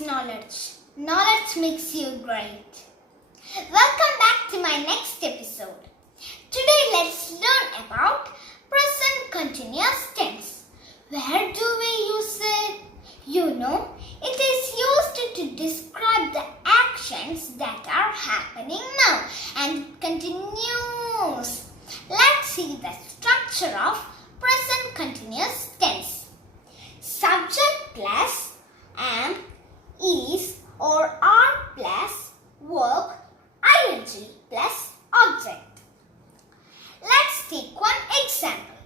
knowledge. Knowledge makes you great. Welcome back to my next episode. Today let's learn about present continuous tense. Where do we use it? You know, it is used to describe the actions that are happening now and continues. Let's see the structure of present continuous tense. Subject plus am, is or are plus verb, ing plus object. Let's take one example.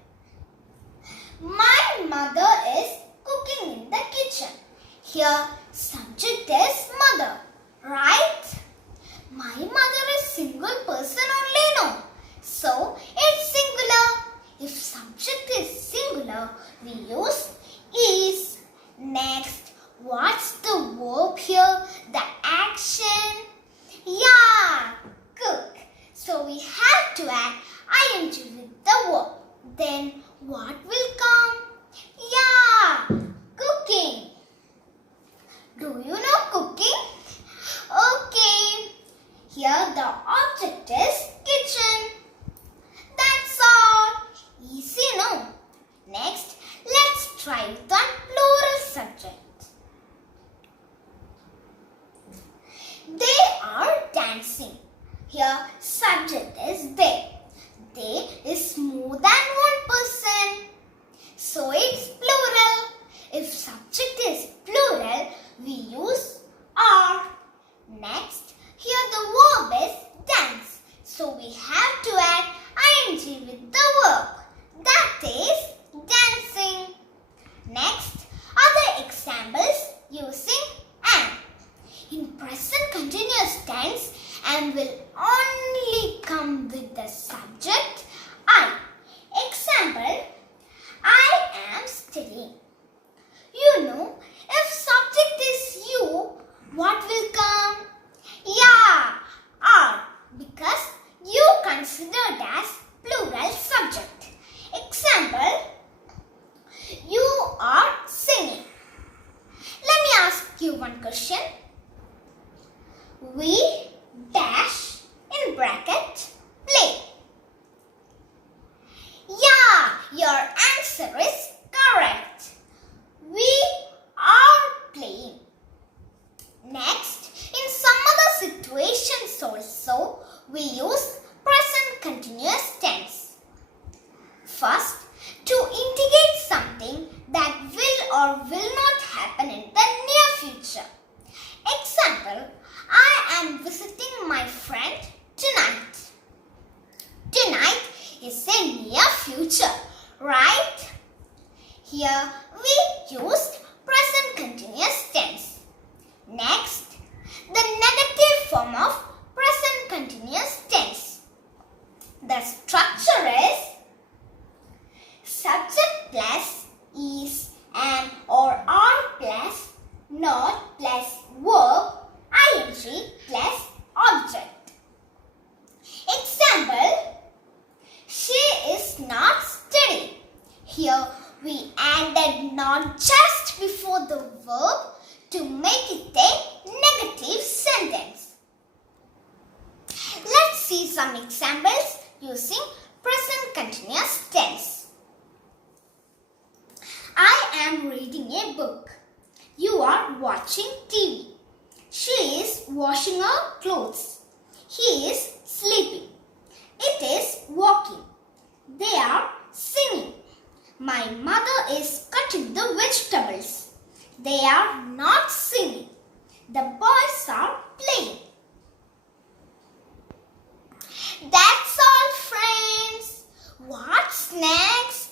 My mother is cooking in the kitchen. Here subject is mother, right? My mother is single person only, no. So it's singular. If subject is singular, we use is. Next, what's the verb here? The action? Yeah, cook. So we have to add ing with the verb. Then what will come? Yeah, cooking. Do you know cooking? Okay. Here the object is kitchen. That's all. Easy, no? Next, let's try with the plural subject. They are dancing. Here subject is they. They is more than one person. So it's plural. If subject is plural, we use are. Next, here the verb is dance. So we have to add ing with the verb. That is dancing. Next, other examples using am. In present continuous tense, am will only come with the subject I. Example, I am studying. You know, if subject is you, what will come? Yeah, are, because you considered as plural subject. Example, you are singing. Let me ask you one question. We dash in bracket play. Yeah, your answer is correct. We are playing. Next, in some other situations also, we use present continuous tense. First, to indicate something that will or will not happen in the near future. Example, I am visiting my friend tonight. Tonight is a near future, right? Here we used present continuous tense. Next, the negative form of present continuous tense. The structure is subject plus is, am or are plus not plus verb, ing plus object. Example, she is not studying. Here we added not just before the verb to make it a negative sentence. Let's see some examples using present continuous tense. I am reading a book. You are watching TV. She is washing her clothes. He is sleeping. It is walking. They are singing. My mother is cutting the vegetables. They are not singing. The boys are playing. That's all, friends. What's next?